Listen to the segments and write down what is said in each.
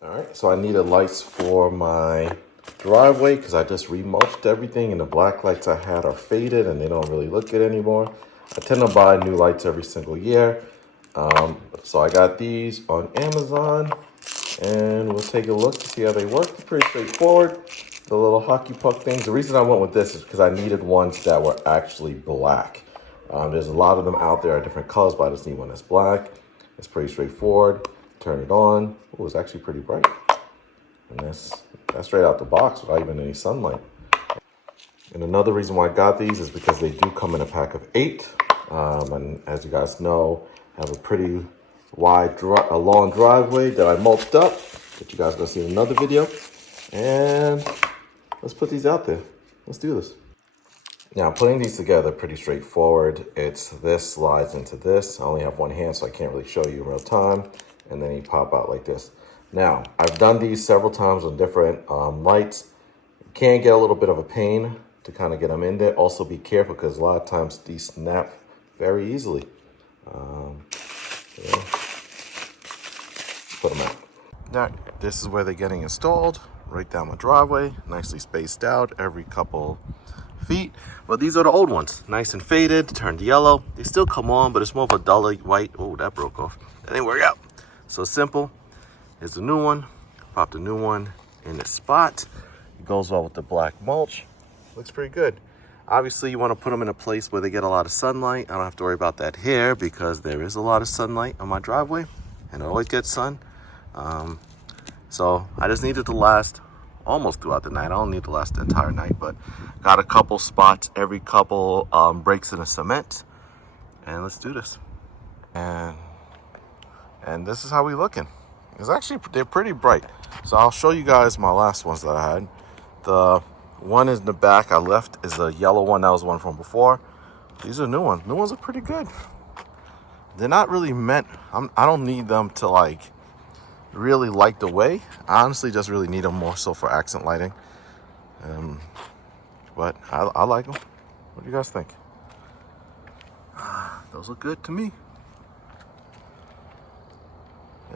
All right, so I needed lights for my driveway because I just remulched everything and the black lights I had are faded and they don't really look good anymore. I tend to buy new lights every single year. So I got these on Amazon and we'll take a look to see how they work. They're pretty straightforward. The little hockey puck things. The reason I went with this is because I needed ones that were actually black. There's a lot of them out there at different colors, but I just need one that's black. It's pretty straightforward. Turn it on. Oh, it's actually pretty bright. And that's straight out the box without even any sunlight. And another reason why I got these is because they do come in a pack of 8. And as you guys know, I have a pretty wide, long driveway that I mulched up, that you guys are gonna see in another video. And let's put these out there. Let's do this. Now, putting these together, pretty straightforward. It's this slides into this. I only have one hand, so I can't really show you in real time. And then you pop out like this. Now, I've done these several times on different lights. You can get a little bit of a pain to kind of get them in there. Also be careful because a lot of times these snap very easily. Yeah. Put them out. Now, this is where they're getting installed. Right down my driveway, nicely spaced out every couple feet. But these are the old ones, nice and faded, turned yellow. They still come on, but it's more of a duller white. Oh, that broke off. That didn't work out. So simple. Here's the new one. Pop the new one in this spot. It goes well with the black mulch. Looks pretty good. Obviously, you want to put them in a place where they get a lot of sunlight. I don't have to worry about that here because there is a lot of sunlight on my driveway and it always gets sun. So I just need it to last almost throughout the night. I don't need it to last the entire night, but got a couple spots, every couple breaks in the cement. And let's do this. And this is how we looking. It's actually, they're pretty bright. So I'll show you guys my last ones that I had. The one in the back I left is a yellow one. That was one from before. These are new ones. New ones are pretty good. They're not really meant, I don't need them to like really light the way. I honestly just really need them more so for accent lighting. But I like them. What do you guys think? Those look good to me.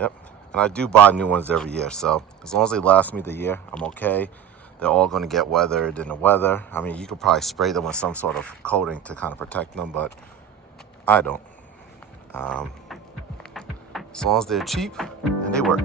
Yep. And I do buy new ones every year, so as long as they last me the year, I'm okay. They're all going to get weathered in the weather. I mean, you could probably spray them with some sort of coating to kind of protect them, but I don't. As long as they're cheap and they work.